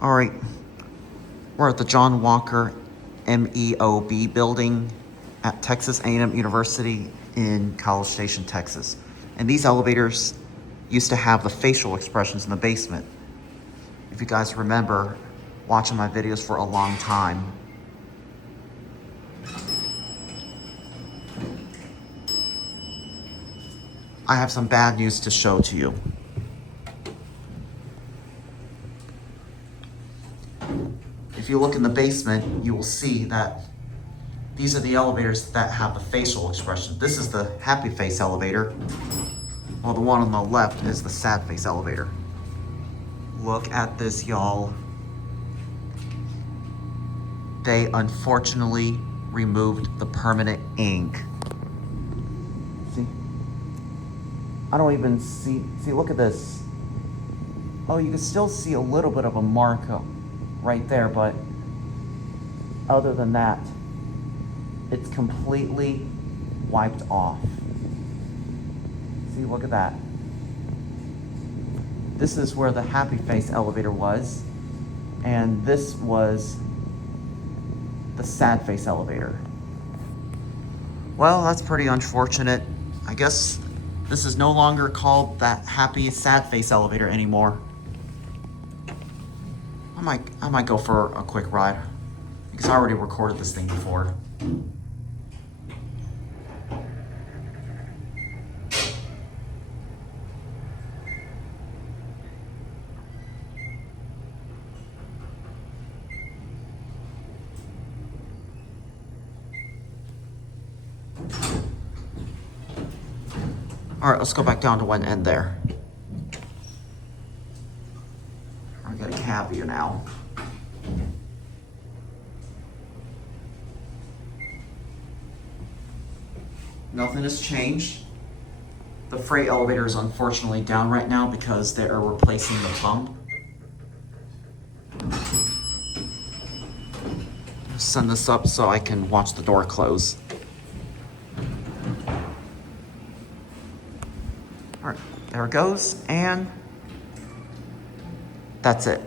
All right, we're at the John Walker MEOB building at Texas A&M University in College Station, Texas. And these elevators used to have the facial expressions in the basement. If you guys remember watching my videos for a long time. I have some bad news to show to you. If you look in the basement, you will see that these are the elevators that have the facial expression. This is the happy face elevator, while the one on the left is the sad face elevator. Look at this, y'all. They unfortunately removed the permanent ink. See? I don't even see, look at this. Oh, you can still see a little bit of a mark right there, but other than that, it's completely wiped off. See, look at that. This is where the happy face elevator was, and this was the sad face elevator. Well, that's pretty unfortunate. I guess this is no longer called that happy sad face elevator anymore. I might go for a quick ride because I already recorded this thing before. All right, let's go back down to one end there. I got a cab here now. Nothing has changed. The freight elevator is unfortunately down right now because they are replacing the pump. Send this up so I can watch the door close. All right, there it goes, and that's it.